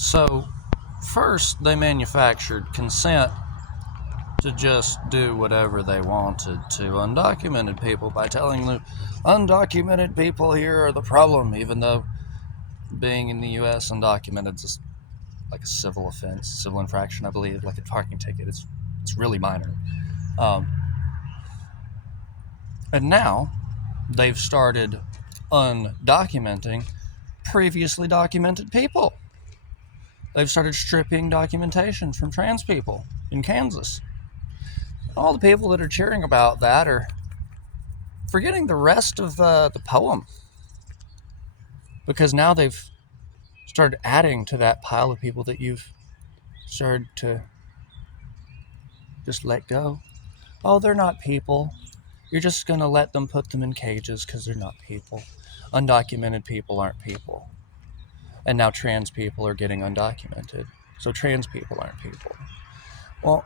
So, first, they manufactured consent to just do whatever they wanted to undocumented people by telling them undocumented people here are the problem, even though being in the U.S. undocumented is like a civil offense, civil infraction, I believe, like a parking ticket. It's really minor. And now they've started undocumenting previously documented people. They've started stripping documentation from trans people in Kansas. All the people that are cheering about that are forgetting the rest of the poem, because now they've started adding to that pile of people that you've started to just let go. Oh, they're not people. You're just going to let them put them in cages because they're not people. Undocumented people aren't people. And now trans people are getting undocumented. So trans people aren't people. Well,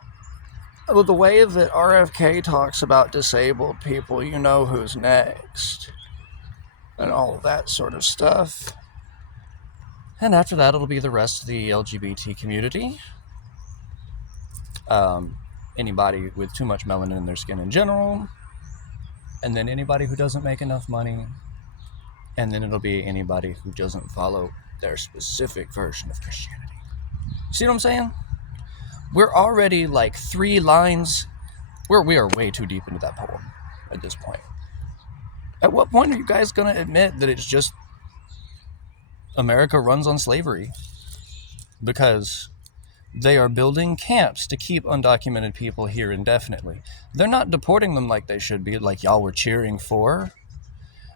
the way that RFK talks about disabled people, you know who's next. And all of that sort of stuff. And after that, it'll be the rest of the LGBT community. Anybody with too much melanin in their skin in general. And then anybody who doesn't make enough money. And then it'll be anybody who doesn't follow their specific version of Christianity. See what I'm saying? We're already like 3 lines. We are way too deep into that poem at this point. At what point are you guys going to admit that it's just America runs on slavery? Because they are building camps to keep undocumented people here indefinitely. They're not deporting them like they should be, like y'all were cheering for.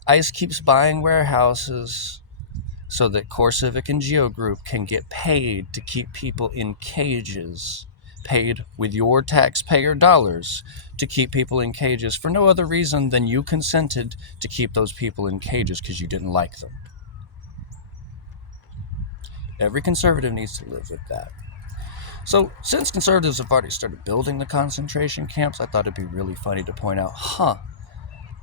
ICE keeps buying warehouses so that CoreCivic and Geo Group can get paid to keep people in cages, paid with your taxpayer dollars to keep people in cages for no other reason than you consented to keep those people in cages because you didn't like them. Every conservative needs to live with that. So, since conservatives have already started building the concentration camps, I thought it'd be really funny to point out,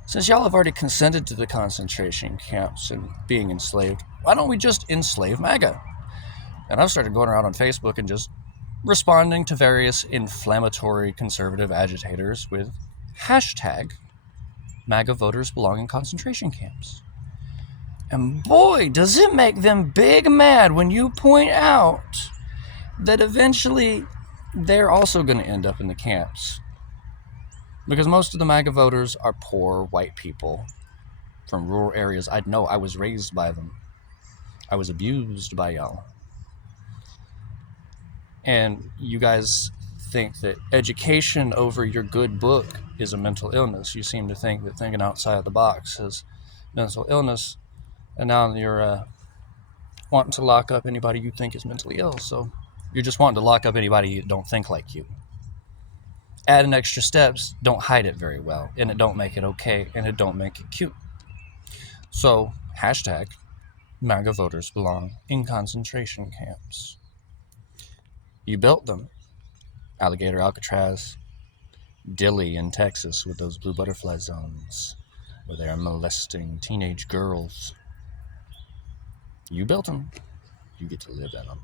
since y'all have already consented to the concentration camps and being enslaved, why don't we just enslave MAGA? And I've started going around on Facebook and just responding to various inflammatory conservative agitators with hashtag MAGA voters belong in concentration camps. And boy, does it make them big mad when you point out that eventually they're also going to end up in the camps. Because most of the MAGA voters are poor white people from rural areas. I know, I was raised by them. I was abused by y'all. And you guys think that education over your good book is a mental illness. You seem to think that thinking outside the box is mental illness. And now you're wanting to lock up anybody you think is mentally ill. So you're just wanting to lock up anybody you don't think like you. Adding extra steps don't hide it very well, and it don't make it okay, and it don't make it cute. So, hashtag MAGA voters belong in concentration camps. You built them. Alligator, Alcatraz, Dilley in Texas with those blue butterfly zones where they are molesting teenage girls. You built them. You get to live in them.